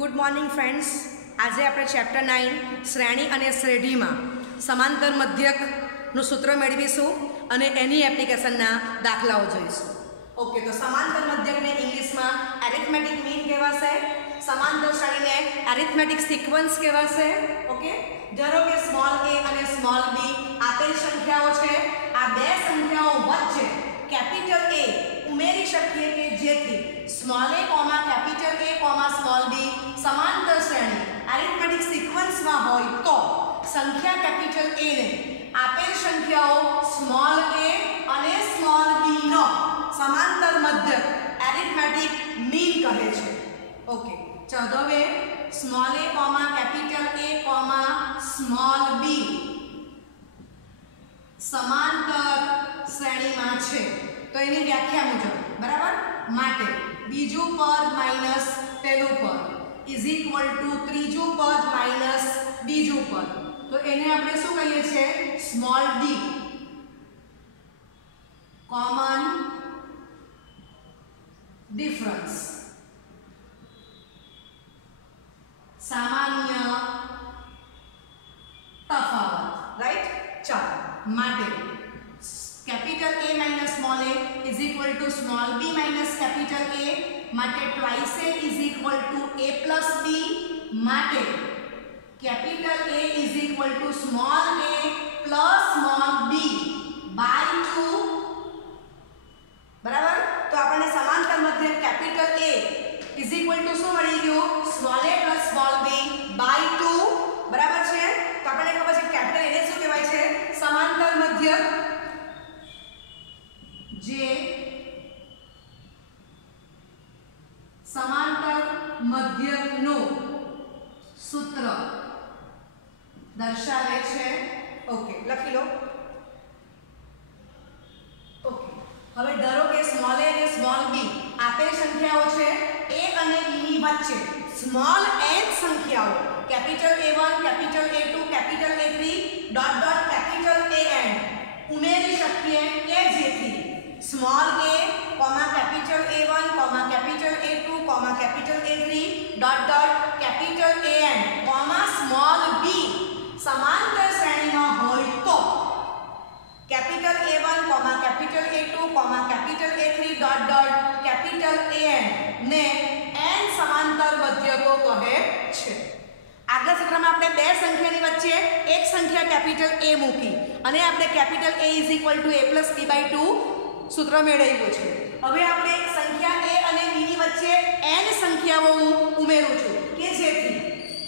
Good morning friends. આજે આપણે chapter 9 શ્રેણી અને શ્રેઢીમાં સમાંતર મધ્યકનું સૂત્ર મેળવીશું અને એની એપ્લિકેશનના દાખલાઓ જોઈશું. ઓકે, તો સમાંતર મધ્યકને ઇંગ્લિશમાં એરિથમેટિક મીન કહેવાશે. સમાંતર શ્રેણીને એરિથમેટિક સિક્વન્સ કહેવાશે. ઓકે, ધારો કે સ્મોલ a અને સ્મોલ b આપેલ સંખ્યાઓ છે. આ બે સંખ્યાઓ વચ્ચે કેપિટલ A ઉમેરી શકીએ કે જેથી small a comma capital A comma small b સમાંતર શ્રેણી એરિથમેટિક સિક્વન્સમાં હોય તો સંખ્યા કેપિટલ A ને આપેલ સંખ્યાઓ સ્મોલ a અને સ્મોલ b નો સમાંતર મધ્યક એરિથમેટિક મીન કહે છે. ઓકે, ચાલો હવે small a comma capital A comma small b સમાંતર શ્રેણીમાં છે તો એની વ્યાખ્યા મુજબ બરાબર માટે બીજું પદ માઈનસ પહેલું પદ ઇઝ ઇક્વલ ટુ ત્રીજું પદ માઈનસ બીજું પદ. તો એને આપણે શું કહીએ છીએ? સ્મોલ d કોમન ડિફરન્સ, સામાન્ય તફાવત. રાઈટ? ચાલો, માટે capital A minus small a is equal to small b minus capital A માટે twice a is equal to a plus b માટે capital A is equal to small a plus small b by 2 બરાબર. તો આપણને સમાંતર મધ્યક capital A is equal to શું મળી ગયું? small a plus small b by 2 બરાબર છે. તો આપણને ખબર છે capital A ને શું કહેવાય છે? સમાંતર મધ્યક જે સમાંતર મધ્યકનું સૂત્ર દર્શાવે છે. ઓકે, લખી લો. ઓકે, હવે ધારો કે સ્મોલ a અને સ્મોલ b આપેલ સંખ્યાઓ છે. a અને b ની વચ્ચે સ્મોલ n સંખ્યાઓ capital A1 capital A2 capital A3 dot dot capital AN ઉમેરી શકીએ કે જેથી small a comma capital A1 comma capital A2 comma capital A3 dot dot capital AN comma small b समांतर श्रेणीમાં હોય તો capital A1 comma capital A2 comma capital A3 dot dot capital AN ને n સમાંતર મધ્યકો કહે છે. આગલા સૂત્રમાં આપણે બે સંખ્યાની વચ્ચે એક સંખ્યા કેપિટલ A મૂકી અને આપણે કેપિટલ A = a + b/2 सूत्र મેળવ્યું છે. હવે આપણે સંખ્યા a અને b ની વચ્ચે n સંખ્યાઓ ઉમેરું છું કે જેથી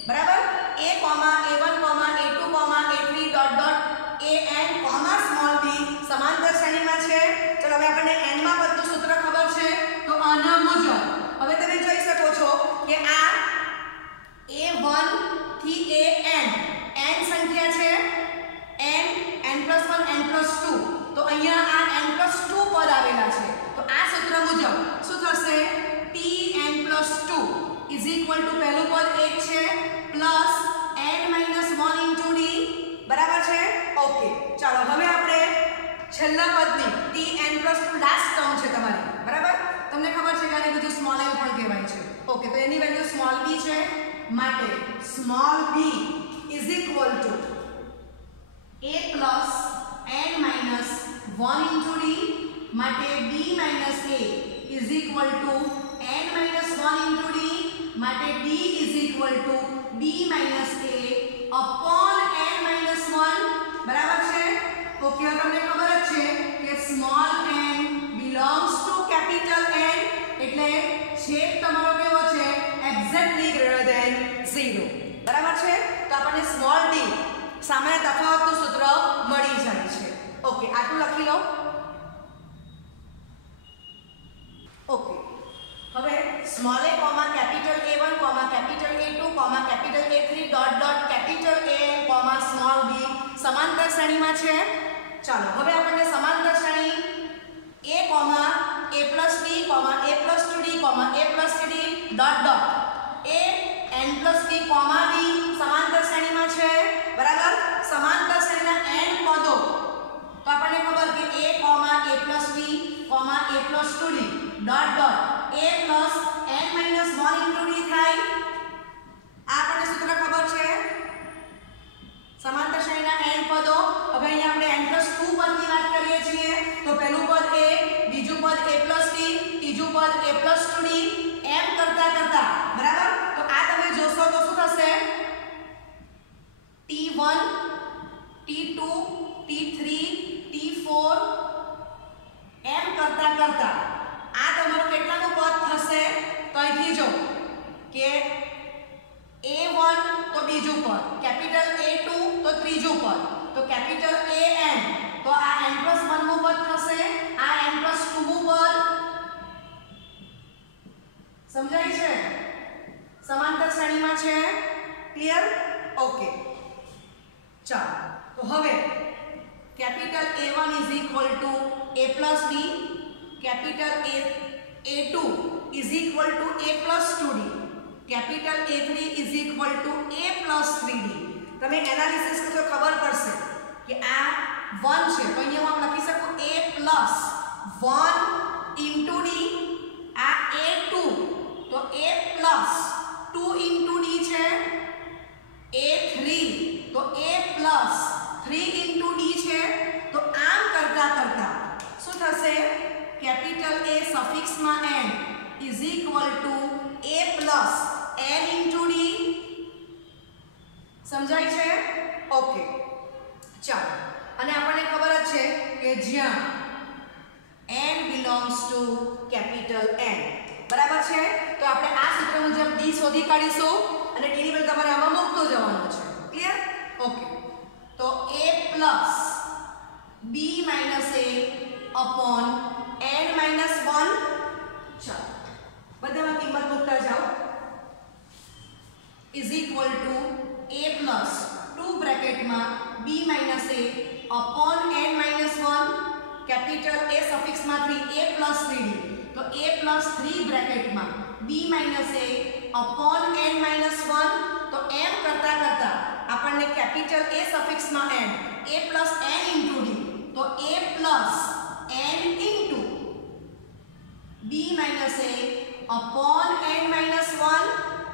બરાબર a, a1, a2, a3 dot dot an, small b સમાંતર શ્રેણીમાં છે. ચલો, હવે આપણને n માં બધું સૂત્ર ખબર છે તો આના મુજબ હવે તમે જોઈ શકો છો કે આ a1 થી an n સંખ્યા છે. n, n+1, n+2 તો અહીંયા આ n+2 પદ આવેલા છે. તો આ સૂત્ર મુજબ શું થશે? tn+2 ઇઝ ઇક્વલ ટુ પહેલું પદ 1 છે પ્લસ n-1 * d બરાબર છે. ઓકે, ચાલો હવે આપણે છેલ્લા પદની tn+2 લાસ્ટ ટર્મ છે તમારી બરાબર. તમને ખબર છે કે આને બીજું સ્મોલ m પણ કહેવાય છે. ઓકે, તો એની વેલ્યુ સ્મોલ b છે માટે small b is equal to a plus n-1 * d માટે b - a is equal to n-1 * d માટે d is equal to b - a upon n-1 બરાબર છે. ઓકે, તમને ખબર જ છે કે small n belongs to capital N એટલે છેદ તમારો કેવો છે? એક્ઝેક્ટલી ગ્રેટર ધેન 0 બરાબર છે. તો આપણને સ્મોલ d સામાન્ય તફાવતનું સૂત્ર મળી જાય છે. ઓકે, આટલું લખી લો. ઓકે, હવે small a comma capital A1 comma capital A2 comma capital A3 dot dot capital AN comma small b સમાંતર શ્રેણીમાં છે. ચાલો, હવે આપણને સમાંતર શ્રેણી a comma a + b comma a + 2d comma a + 3d dot dot a n+b comma b સમાંતર શ્રેણીમાં છે બરાબર. સમાંતર શ્રેણીના n પદો તો આપણને ખબર કે a, a + b, a + 2d dot dot a + n-1 * d થાય એમ કરતા કરતા આ તમારું કેટલાનું પદ થશે તો અહીંથી જો કે A1 તો બીજું પદ, કેપિટલ A2 તો ત્રીજું પદ, તો કેપિટલ AN તો આ n+1 નું પદ થશે, આ n+2 નું પદ. સમજાય છે? સમાંતર શ્રેણીમાં છે. ક્લિયર? ઓકે. ચાલો તો હવે capital A1 = a + b, capital A2 = a + 2d, capital A3 = a + 3d. તમે એનાલિસિસ કરશો ખબર પડશે કે આ 1 છે તો અહીંયા હું લખી શકું a + 1 * d, આ A2 તો a + 2 * d છે, A3 તો a + 3 * d છે. તો આમ કરતા કરતા શું થશે? Capital A સફિક્સમાં n = a + n * d. સમજાય છે? ઓકે. ચાલો અને આપણને ખબર જ છે કે જ્યાં n belongs to capital N, બરાબર છે? તો આપણે આ સૂત્ર મુજબ d શોધી કાઢીશું અને d ની વેલ્યુ તમારે આમાં મૂકતો જવાનું છે. ક્લિયર? ઓકે. તો a + b - a upon n - 1. ચાલો બધામાં કિંમત મૂકતા જાઓ. = a + 2 બ્રેકેટમાં b - a upon n - 1, capital A સફિક્સમાંથી a + 3d તો a + 3 બ્રેકેટમાં b - a upon n - 1. તો એમ કરતા કરતા આપણને capital A સફિક્સમાં n a + n * d તો a + n into b - a upon n - 1.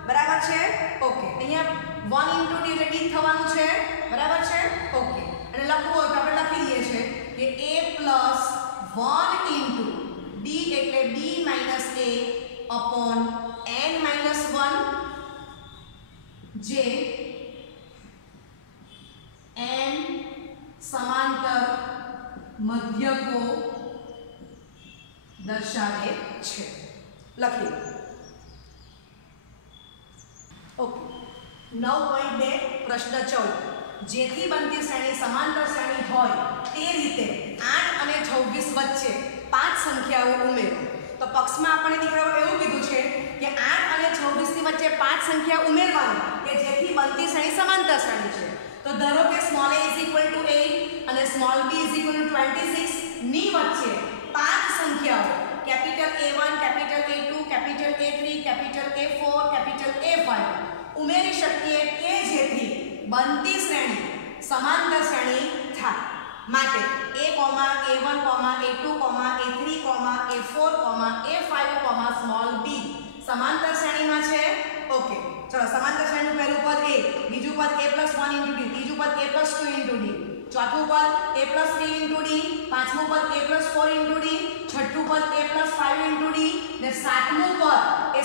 બરાબર છે? ઓકે. અહીંયા 1 * d એટલે d થવાનું છે. બરાબર છે? ઓકે. અને લખવું હોય તો આપણે લખી દઈએ છે કે a + 1 into d એટલે b - a upon n - 1 જે n સમાંતર મધ્યકો દર્શાવે છે. લખી લો. ઓકે. 9.2 પ્રશ્ન 14. જેથી બનતી શ્રેણી સમાંતર શ્રેણી હોય તે રીતે 8 અને 26 વચ્ચે 5 સંખ્યાઓ ઉમેરો. તો પક્ષમાં આપણે દીકરાઓ એવું કીધું છે કે 8 અને 26 ની વચ્ચે 5 સંખ્યા ઉમેરવાની કે જેથી બનતી શ્રેણી સમાંતર શ્રેણી છે. તો ધારો કે a = 8 અને b = 26 ની વચ્ચે 5 સંખ્યાઓ capital A1, capital A2, capital A3, capital A4, capital A5 ઉમેરી શકીએ કે જેથી બનતી શ્રેણી સમાંતર શ્રેણી થાય. માટે a, a1, a2, a3, a4, a5 b સમાંતર શ્રેણીમાં છે. ઓકે. ચલો સમાંતર શ્રેણીનું પહેલું પદ a, બીજું પદ a + 1 * d, ત્રીજું પદ a + 2 * d, ચોથું પદ a + 3 * d, પાંચમું પદ a + 4 * d, છઠ્ઠું પદ a + 5 * d ને સાતમું પદ એ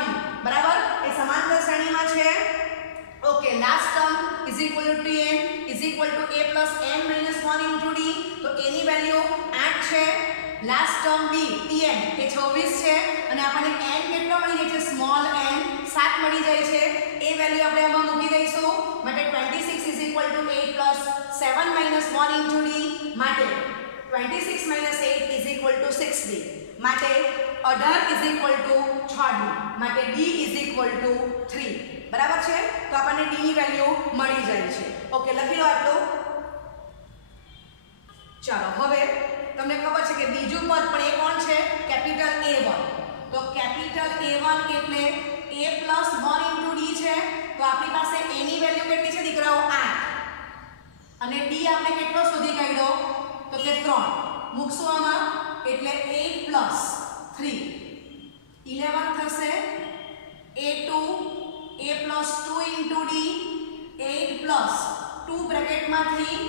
b. બરાબર? એ સમાંતર શ્રેણીમાં છે. Okay. Last term = tn = a + n - 1 * d તો a ની વેલ્યુ 8 છે. લાસ્ટ ટર્મ b tn એ 26 છે અને આપણને n કેટલો મળી જાય છે? n 7 મળી જાય છે. એ વેલ્યુ આપણે આમાં મૂકી દઈશું. માટે 26 = 8 + 7 - 1 * d માટે 26 - 8 = 6d માટે 18 = 6d માટે d = 3. બરાબર છે? તો આપણને d ની વેલ્યુ મળી જાય છે. ઓકે. લખી લો આટલું. ચાલો હવે તમને ખબર છે કે બીજું પદ પણ એ કોણ છે? Capital A1. તો કેપિટલ A1 એટલે a + 1 * d છે. તો આપણી પાસે a ની વેલ્યુ કેટલી છે દીકરાઓ? 8 અને d આપણે કેટલો શોધી કાઢ્યો? તો કે 3 મૂકશું આમાં એટલે 8 + 3 11 થશે. a2 a + 2 * d 8 + 2 બ્રેકેટમાં 3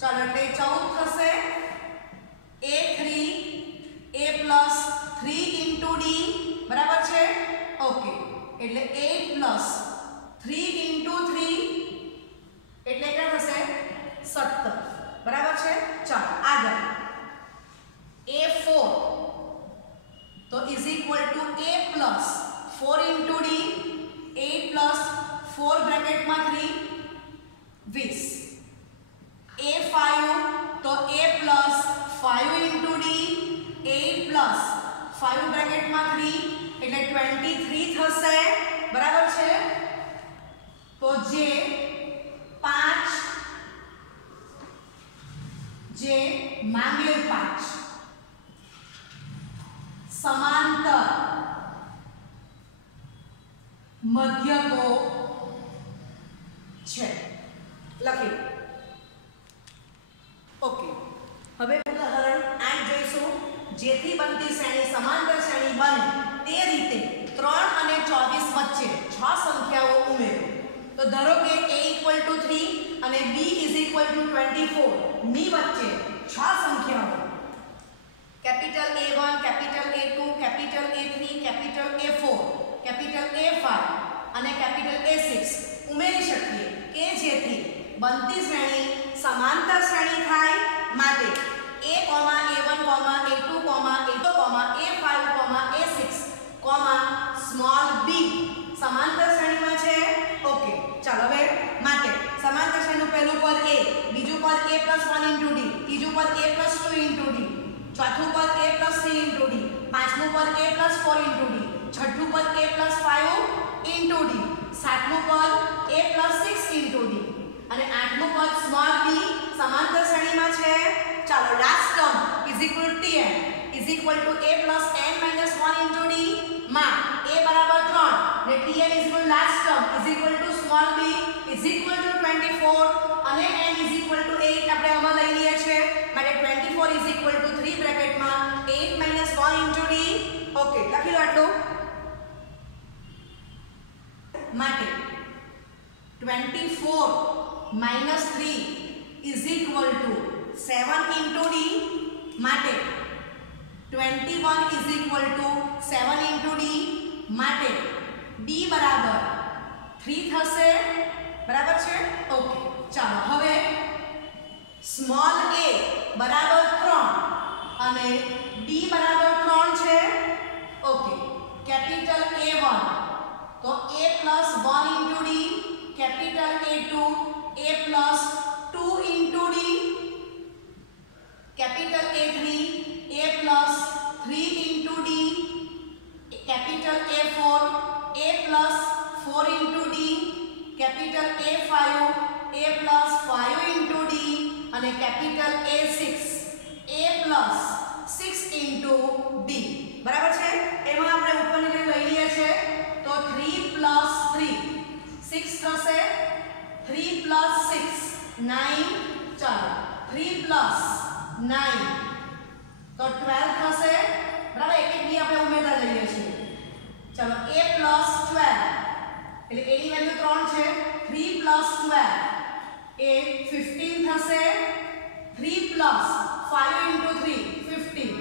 ચાલો એટલે 14 થશે. a3 a + 3 * d બરાબર છે? ઓકે. એટલે 8 + 3 * 3 એટલે કેટલા થશે? 17. બરાબર છે? ચાલો આગળ A4 तो is equal to A plus 4 into D 8 plus 4 bracket में 3 20 A5 तो A plus 5 into D 8 plus 5 bracket में 3 એટલે 23 થશે બરાબર છે તો જે 5 જે માંગેલ 5 समांतर मध्यको छे लखी ओके હવે ઉદાહરણ 8 જોઈશું જેથી બનતી શ્રેણી સમાંતર શ્રેણી બને તે રીતે 3 અને 24 વચ્ચે 6 સંખ્યાઓ ઉમેરો તો ધારો કે a = 3 અને b = 24 ની વચ્ચે 6 સંખ્યાઓ capital A1 capital A2 capital A3 capital A4 capital A5 અને कैपिटल A6 ઉમેરી શકીએ કે જેથી બનતી શ્રેણી સમાંતર શ્રેણી થાય માટે A, A1, A2, A3, A5, A6, small b સમાંતર શ્રેણીમાં છે ઓકે ચાલો હવે માટે સમાંતર શ્રેણીનું પહેલું પદ a બીજું પદ a + 1 * d ત્રીજું પદ a + 2 * d चौथुं पद a + 3 * d पांचमुं पद a + 4 * d छठुं पद a + 5 * d सातमुं पद a + 6 * d અને આઠમું પદ સ્મોલ b સમાંતર શ્રેણીમાં છે ચાલો last term = tn = a + n - 1 * d માં a = 3 ને tn = last term = small b = 24 અને n = 8 આપણે આમાં લઈ લઈએ છે માટે 24 = 3 બ્રેકેટમાં 8 - 1 * d ઓકે લખી લો આટલું માટે 24 - 3 = 7 * d માટે 21 = 7 * d માટે d બરાબર 3 થશે બરાબર છે ઓકે ચાલો હવે સ્મોલ a બરાબર 3 અને d બરાબર 3 છે ઓકે કેપિટલ A1 તો a + 1 * d capital A2 a + 2 * d capital A3 a + 3 * d capital A4 a + 4 * d capital A5 a + 5 * d અને कैपिटल A6 a + 6 * d બરાબર છે એમાં આપણે ઉપરની રીતે લઈ લઈએ છે તો 3 + 3 6 થશે 3 + 6 9 ચાલો 3 + 9 તો 12 થશે બરાબર એક એક ની આપણે ઉમેરતા જઈએ છીએ ચાલો a + 12 એટલે a ની વેલ્યુ 3 છે 3 + 12 એ 15 થશે 3 + 5 * 3 15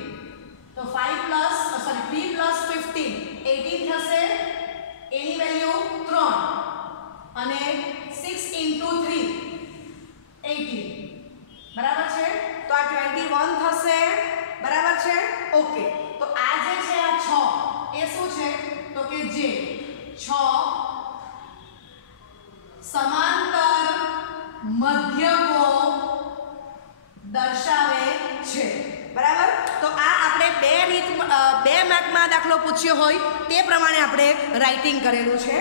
તો 5 + સોરી 3 + 15 18 થશે a ની વેલ્યુ 3 અને 6 * 3 18 બરાબર છે તો આ 21 થશે બરાબર છે ઓકે તો આ જે છે આ 6 એ શું છે તો કે જે 6 સમાંતર મધ્યકો દર્શાવે છે બરાબર તો આ આપણે બે માર્કમાં દાખલો પૂછ્યો હોય તે પ્રમાણે આપણે રાઇટિંગ કરેલું છે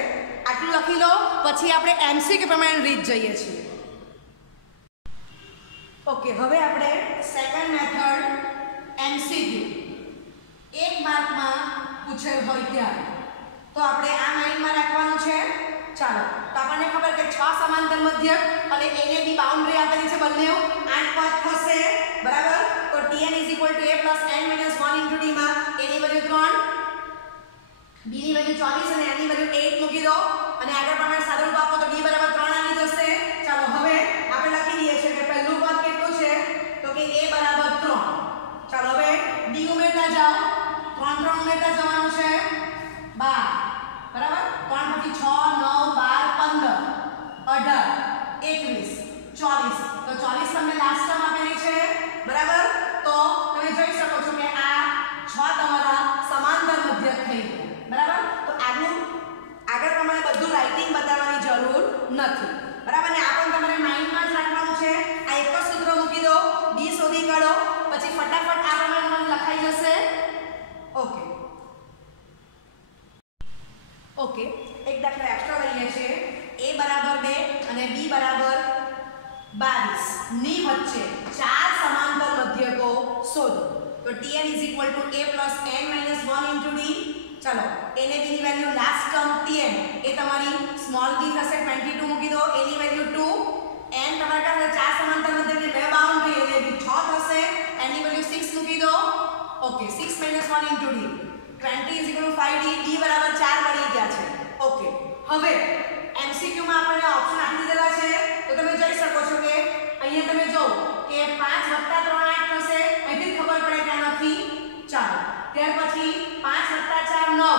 આટલું લખી લો પછી આપણે એમસીક્યુ પ્રમાણે રીત જઈએ છીએ ઓકે હવે આપણે સેકન્ડ મેથડ એમસીક્યુ એક માર્કમાં પૂછેલ હોય ત્યારે તો આપણે આ માઇન્ડમાં રાખવાનું છે ચાલો તો આપણને ખબર કે 6 સમાંતર મધ્યક અને એને ની બાઉન્ડરી આપેલી છે બંને 8 પદ થશે બરાબર તો tn = a + n - 1 * d માં a ની વેલ્યુ 3 b ની વેલ્યુ 24 અને n ની વેલ્યુ 8 મૂકી દો અને આગળ પ્રમાણે સાદુરૂપ આપો તો d = 3 આવી જશે ચાલો હવે આપણે લખી દઈએ છીએ કે પહેલું પદ કેટલું છે તો કે a = 3 ચાલો હવે d ઉમેરતા જાઓ 3 3 ઉમેરતા જવાનું છે 12 બરાબર 3 પછી 6 9 12 15 18 21 તો 24 તમને લાસ્ટ ટર્મ આપેલી છે બરાબર તો તમે જોઈ શકો છો કે આ 6 તમારા સમાંતર મધ્યક થઈ ગયા બરાબર તો આગળ તમારે બધું રાઇટિંગ બતાવવાની જરૂર નથી બરાબર ને આ પણ તમારે માઇન્ડમાં જ રાખવાનું છે આ એક જ સૂત્ર મૂકી દો b શોધી કાઢો પછી ફટાફટ આ પ્રમાણે લખાઈ જશે ઓકે ओके एक दाखला एक्स्ट्रा લઈએ છે a બરાબર 2 અને b બરાબર 22 ની વચ્ચે ચાર સમાંતર મધ્યકો શોધો તો tn a n - 1 d ચલો a ને b ની વેલ્યુ લાસ્ટ ટર્મ tn એ તમારી સ્મોલ b થશે 22 મૂકી દો a ની વેલ્યુ 2 n તમારા પાસે ચાર સમાંતર મધ્યકની બે બાઉન્ડ્રી a ને b 6 થશે n ની વેલ્યુ 6 મૂકી દો ઓકે 6 - 1 d 20 5d d બરાબર 4 મળી ગયા છે ઓકે હવે MCQ માં આપણને ઓપ્શન આપી દીધેલા છે તો તમે જોઈ શકો છો કે અહીંયા તમે જો કે 5 + 3 8 થશે અહીંથી ખબર પડે કે આનાથી 4 ત્યાર પછી 5 + 4 9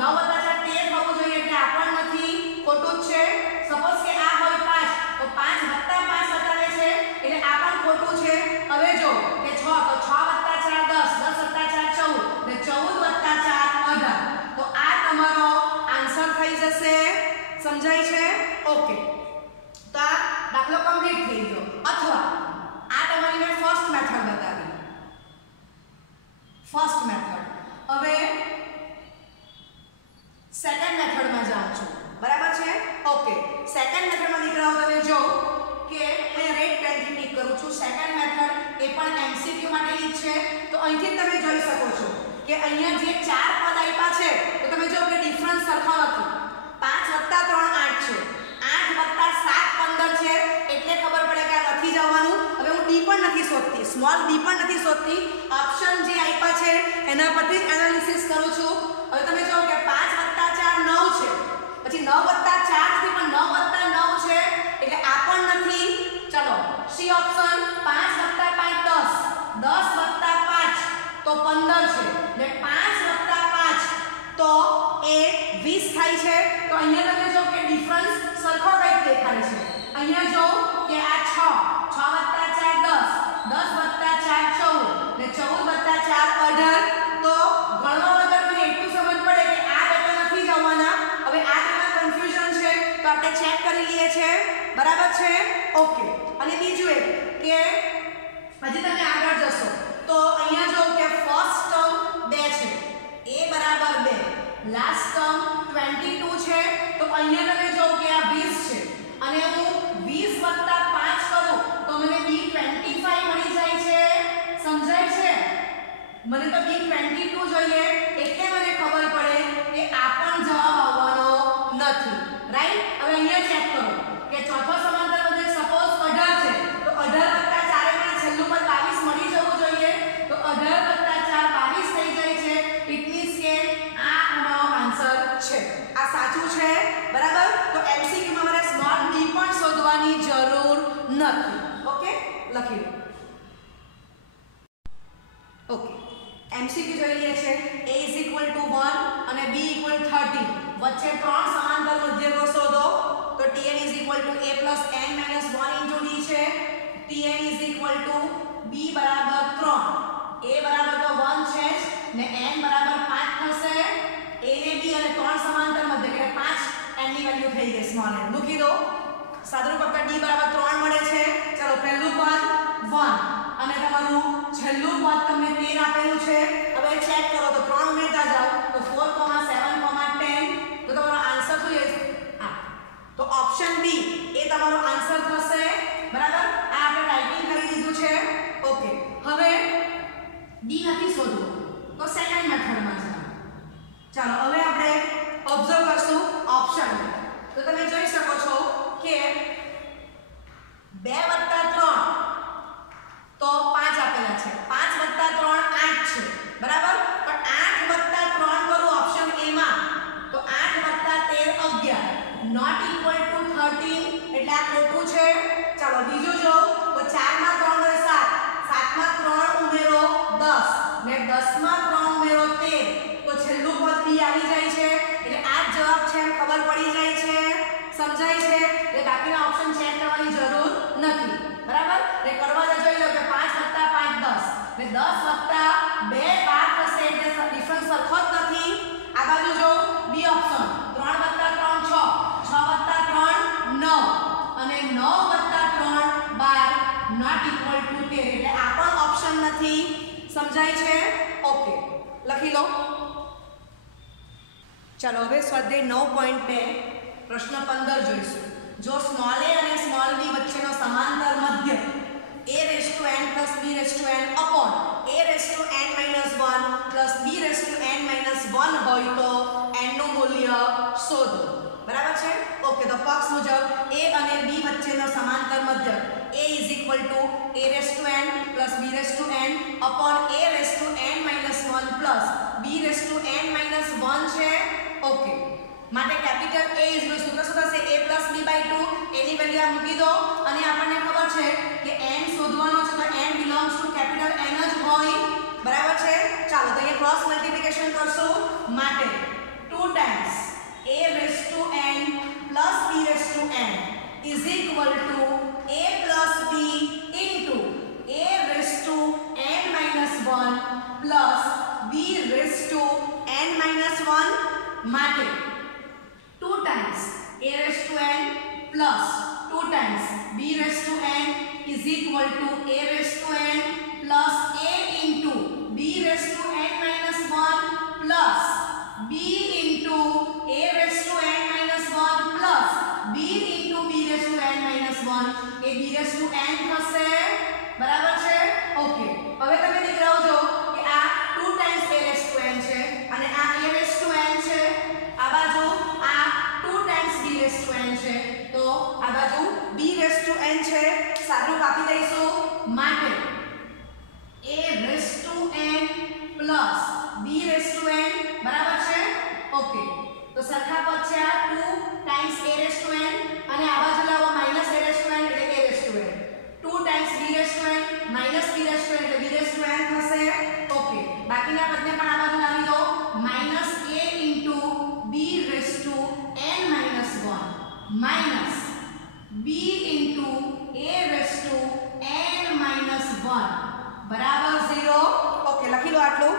9 + 4 13 થવું જોઈએ એટલે આ પણ નથી ખોટું જ છે સપોઝ કે આ હોય 5 તો 5 + 5 બતાવે છે એટલે આ પણ ખોટું છે હવે જો કે 6 તો 6 + 4 10 10 + 4 14 ને 14 + 4 18 તો આ તમારો આન્સર થઈ જશે સમજાય છે ઓકે તો આ દાખલો કમ્પ્લીટ થઈ ગયો અથવા આ તમારી મેં ફર્સ્ટ મેથડ બતાવી ફર્સ્ટ મેથડ હવે સેકન્ડ મેથડમાં જાઉં છું બરાબર છે ઓકે સેકન્ડ મેથડમાં દીકરાઓ તમે જો કે હું રેડ પેનથી ટીક કરું છું સેકન્ડ મેથડ એ પણ MCQ માટેની જ છે તો અહીંથી તમે જોઈ શકો છો કે અહીંયા જે ચાર પદ આપ્યા છે તો તમે જો કે ડિફરન્સ સરખો નથી 5 + 3 8 છે 8 + 7 15 છે એટલે ખબર પડે કે આ નથી જવાનું હવે હું ડી પણ નથી શોધતી સ્મોલ ડી પણ નથી શોધતી ઓપ્શન જે આપ્યા છે એના પરથી જ એનાલિસિસ કરું છું હવે તમે જો કે 5 + 4 9 છે પછી 9 + 4 નથી પણ 9 + 9 છે એટલે આ પણ નથી ચલો સી ઓપ્શન 5 + 5 10 10 + 5 તો 15 છે ને 5 + 5 તો એ 20 થાય છે તો અહીંયા તમે જો કે ડિફરન્સ સરખો કઈ દેખાય છે અહીંયા જો કે આ 6 6 + 4 10 10 + 4 14 ને 14 + 4 18 તો ગણવા વગર મને એટલું સમજ પડે કે આ બે તો નથી જવાના હવે આ તેમાં કન્ફ્યુઝન છે તો આપણે ચેક કરી લઈએ છે બરાબર છે ઓકે અને બીજું એક કે હજી તમે આગળ જશો તો અહીંયા જો કે ફર્સ્ટ ટર્મ 2 છે a બરાબર 2 લાસ્ટ ટર્મ 22 છે તો અહીંયા તમે જો કે આ 20 છે અને હું 20 + 5 કરું તો મને b 25 મળી જાય છે સમજાય છે મને તો b 22 જોઈએ એટલે મને ખબર પડે કે આ પણ જવાબ આવવાનો નથી રાઈટ હવે અહીંયા ચેક કરો કે ચોથો સમાંતર મધ્યક સપોઝ 18 છે તો 18 + 4 મને છેલ્લું પર 22 મળી જવું જોઈએ તો 18 + 4 22 થઈ જાય છે ઇટ મીન્સ કે આ અમારો આન્સર છે આ સાચું છે બરાબર તો MCQ માં મારે સ્મોલ d પણ શોધવાની જરૂર નથી ઓકે લખી લો ઓકે MCQ જોઈ લઈએ છે a 1 અને b 30 વચ્ચે ત્રણ સમાંતર મધ્યકો શોધો તો tn a n - 1 d છે tn b બરાબર 3 a બરાબર તો 1 છે ને n બરાબર 5 થશે a ને b અને ત્રણ સમાંતર મધ્યક એટલે 5 n ની વેલ્યુ થઈ ગઈ સ્મોલ n મૂકી દો સાદુરૂપ આપતા d બરાબર 3 મળે છે ચલો પહેલું પદ 1 અને તમારું છેલ્લું પદ તમને 13 આપેલું છે હવે ચેક કરો તો 3 ઉમેરતા જાઓ તો 4, 7, 10 તો તમારો આન્સર શું છે આ તો ઓપ્શન B એ તમારો આન્સર થશે બરાબર આ આપણે ટાઈપિંગ કરી દીધું છે ઓકે હવે D નથી શોધવું તો સેકન્ડ મેથડમાં જાઓ ચાલો હવે આપણે ઓબ્ઝર્વ કરશું ઓપ્શન તો તમે જોઈ શકો છો કે 2 + 3 તો 5 આપેલા છે 5 + 3 8 છે બરાબર પણ 8 + 3 કરું ઓપ્શન A માં તો 8 + 13 11 નોટ ઇક્વલ ટુ 13 એટલે આ ખોટું છે ચાલો બીજું જો તો 4 માં 3 વડે 7 7 માં 3 ઉમેરો 10 ને 10 માં 3 ઉમેરો 13 તો છેલ્લું પદ B આવી જાય છે એટલે આ જ જવાબ છે એમ ખબર પડી જાય છે સમજાય છે એટલે બાકીના ઓપ્શન ચેક કરવાની જરૂર નથી બરાબર ને કરવા જોઈ લો કે 5 + 5 10 એટલે 10 + 2 12 થશે એટલે ડિફરન્સ સરખો જ નથી. આ બાજુ જો બી ઓપ્શન 3 + 3 6 6 + 3 9 અને 9 + 3 12 નોટ ઇક્વલ ટુ 13 એટલે આ પણ ઓપ્શન નથી. સમજાય છે? ઓકે લખી લો. ચાલો હવે સ્વાધ્યાય 9.2 પ્રશ્ન 15 જોઈશું. જો સ્મોલ a અને સ્મોલ b વચ્ચેનો સમાંતર મધ્ય a⁻n + b⁻n upon a⁻n - 1 + b⁻n - 1 હોય તો n નું મૂલ્ય શોધો. બરાબર છે? ઓકે તો પક્ષ મુજબ a અને b વચ્ચેનો સમાંતર મધ્ય a = a⁻n + b⁻n upon a⁻n - 1 + b⁻n - 1 છે. ઓકે માટે કેપિટલ A ઇઝ સૂત્ર શું થશે a+b/2 એની વેલ્યુ આ મૂકી દો અને આપણને ખબર છે કે n શોધવાનો છે તો n belongs to capital N જ હોય. બરાબર છે? ચાલો તો અહીંયા ક્રોસ મલ્ટીપ્લિકેશન કરશું. માટે 2 times a⁻n + b⁻n is equal to a + b into a⁻n - 1 + b⁻n - 1 માટે 2 times a⁻n plus 2 times b⁻n is equal to a⁻n plus a into b⁻n minus 1 plus b into a⁻n minus 1 plus b into b⁻n minus 1 A b⁻n થશે. બરાબર છે? Okay હવે તમે દીકરાઓ જો કે આ 2 times a⁻n છે અને આ a⁻n છે. આ બાજુ આ 2 times b⁻n છે તો આ બાજુ b⁻n છે. સાદું આપી દઈશું. માટે a⁻n plus b⁻n બરાબર છે? ઓકે તો સરખા પદ છે આ 2 times a⁻n અને આ બાજુ લાવો -a⁻n એટલે a⁻n 2 times b⁻n minus b⁻n એટલે b⁻n થશે. ઓકે બાકીના પદને પણ આ બાજુ લાવી દો minus a into b⁻n minus 1 minus b into a⁻n minus 1 બરાબર 0. ઓકે લખી લો આટલું.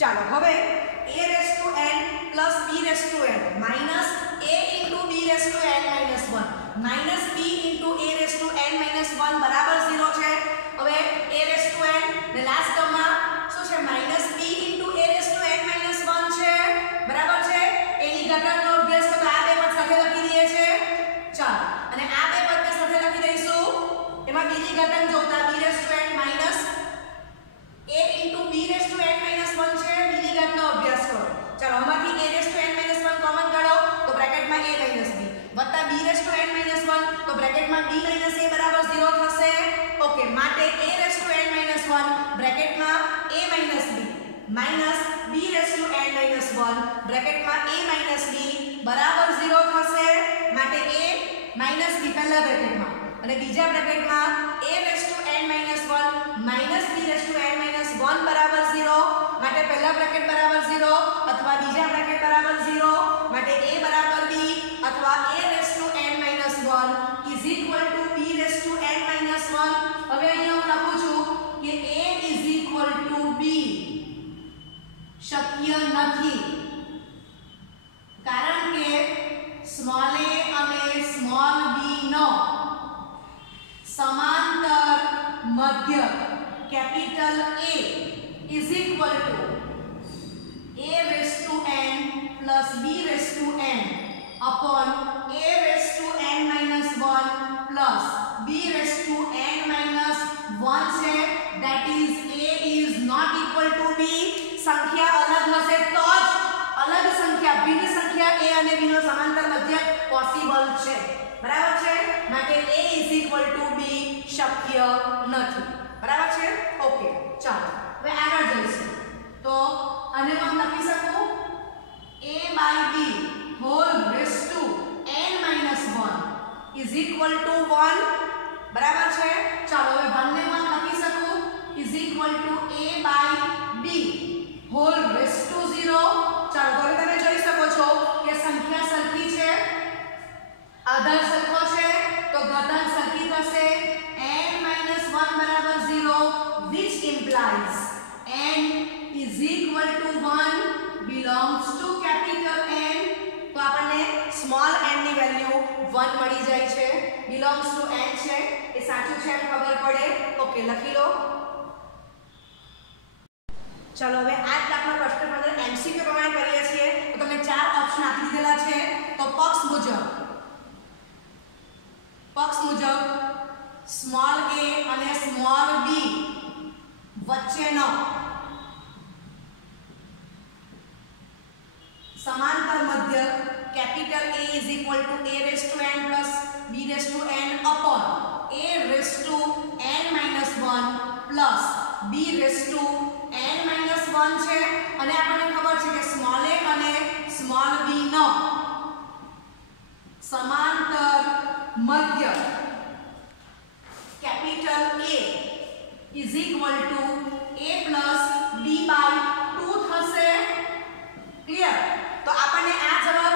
ચાલો હવે a⁻n plus b⁻n minus a into b⁻n minus 1 minus b into a⁻n minus 1 બરાબર 0 છે. હવે a⁻n ને લાસ્ટ ટર્મમાં શું છે minus b into a⁻n minus 1 છે. બરાબર છે? એની ઘાતાંકનો અભ્યાસ તો આ બે પદ સાથે લખી દઈએ છે. ચાલો અને આ બે પદને સાથે લખી દઈશું. એમાં બીજી ઘાતાંક જોતા b⁻n minus a into b⁻n minus 1 છે. બીજી ઘાતનો અભ્યાસ કરો. ચાલો આમાંથી a⁻n minus 1 કોમન કાઢો તો બ્રેકેટમાં a minus b વત્તા b⁻n minus 1 તો બ્રેકેટમાં b minus a બરાબર 0 થશે. ઓકે માટે a⁻n minus 1 બ્રેકેટમાં a minus b minus b⁻n minus 1 બ્રેકેટમાં a minus b બરાબર 0 થશે. માટે a minus b પહેલા બ્રેકેટમાં અને બીજા બ્રેકેટમાં a⁻n minus 1 minus b⁻n minus 1 બરાબર 0. માટે પહેલા બ્રેકેટ બરાબર 0 અથવા બીજા બ્રેકેટ બરાબર 0. માટે a બરાબર b અથવા a⁻n minus 1 is equal to b⁻n minus 1. હવે અહીંયા હું લખું છું કે a is equal to b શક્ય નથી કારણ કે સ્મોલ a અને સ્મોલ b નો સમાંતર મધ્ય capital A is equal to a⁻n plus b⁻n upon a⁻n minus 1 plus b⁻n minus 1 છે. that is a is not equal to b. સંખ્યા અલગ હશે તો જ અલગ સંખ્યા ભિન્ન સંખ્યા a અને b નો સમાંતર મધ્ય પોસિબલ છે. બરાબર છે? માટે a is equal to b શક્ય નથી. બરાબર છે? ઓકે ચાલો હવે આગળ જઈશું. તો આને હું લખી શકું a/b whole raised to n minus 1 is equal to 1. બરાબર છે? ચાલો હવે 1 ને હું લખી શકું is equal to a/b whole raised to 0. ચાલો હવે તમે જોઈ શકો છો કે સંખ્યા સરખી છે, આધાર સરખો છે તો ઘાતાંક સરખી થશે n - 1 બરાબર 0 which implies n is equal to 1 belongs to capital N. તો આપણને સ્મોલ n ની વેલ્યુ 1 મળી જાય છે, belongs to n છે એ સાચું છે એમ ખબર પડે. ઓકે, લખી લો. ચલો હવે આ દાખલા પ્રશ્ન નંબર એમસીક્યુ પ્રમાણે કરીએ છીએ. તો તમને 4 ઓપ્શન આપી દીધેલા છે. તો પક્ષ મુજબ સ્મોલ a અને સ્મોલ b વચ્ચેનો समांतर मध्य capital A is equal to a raised to n plus b raised to n upon a raised to n minus 1 plus b raised to n minus 1 છે. અને આપણને ખબર છે કે સ્મોલ a અને સ્મોલ b નો समांतर मध्य capital A is equal to a plus b by 2 થશે. Clear? તો આપણને આ જવાબ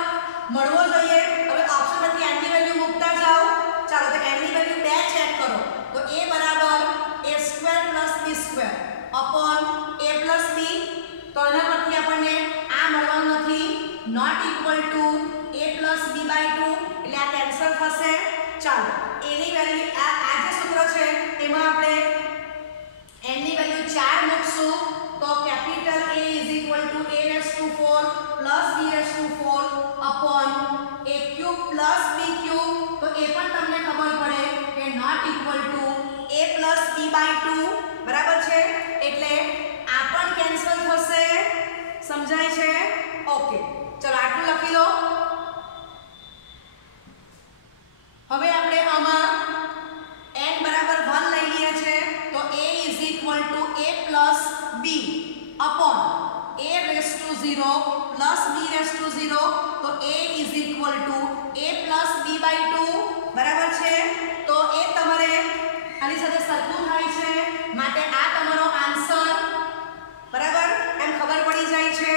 મળવો જોઈએ. હવે ઓપ્શન માંથી n ની વેલ્યુ મૂકતા જાઓ. ચાલો તો n ની વેલ્યુ 2 ચેક કરો. તો a બરાબર a² + b² upon a + b. તો આના પરથી આપણને આ મળવાનું નથી, not equal to a + b/2 એટલે આ કેન્સલ થશે. ચાલો a ની વેલ્યુ આ જે સૂત્ર છે તેમાં આપણે n ની વેલ્યુ 4 મૂકશું. તો capital A is equal to a raised to 4 plus b raised to 4 upon a cube plus b cube. તો એ પણ તમને ખબર પડે કે not equal to a plus b/2 બરાબર છે, એટલે આ પણ કેન્સલ થશે. સમજાય છે? ઓકે, ચલો આટલું લખી લો. હવે આપણે આમાં n બરાબર 1 લઈ લઈએ છે. તો a is equal to a plus b upon a raised to 0 plus b raised to 0. તો a is equal to a plus b/2 બરાબર છે. તો એ તમારે આની સાથે સરખું થાય છે માટે આ તમારો આન્સર બરાબર એમ ખબર પડી જાય છે.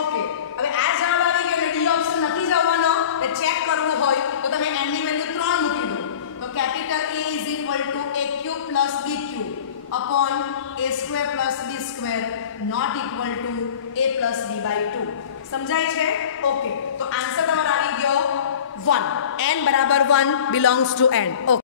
ઓકે, હવે આ જવાબ આવી ગયો એટલે ડી ઓપ્શન નથી જવાનો. એટલે ચેક કરવું હોય તો તમે n ની વેલ્યુ 3 મૂકી દો. તો capital A is equal to a³ plus b³ upon a² plus b² not equal to a plus b/2. સમજાય છે? ઓકે, તો આન્સર તમારો આવી ગયો 1. n બરાબર 1 belongs to n. ઓકે.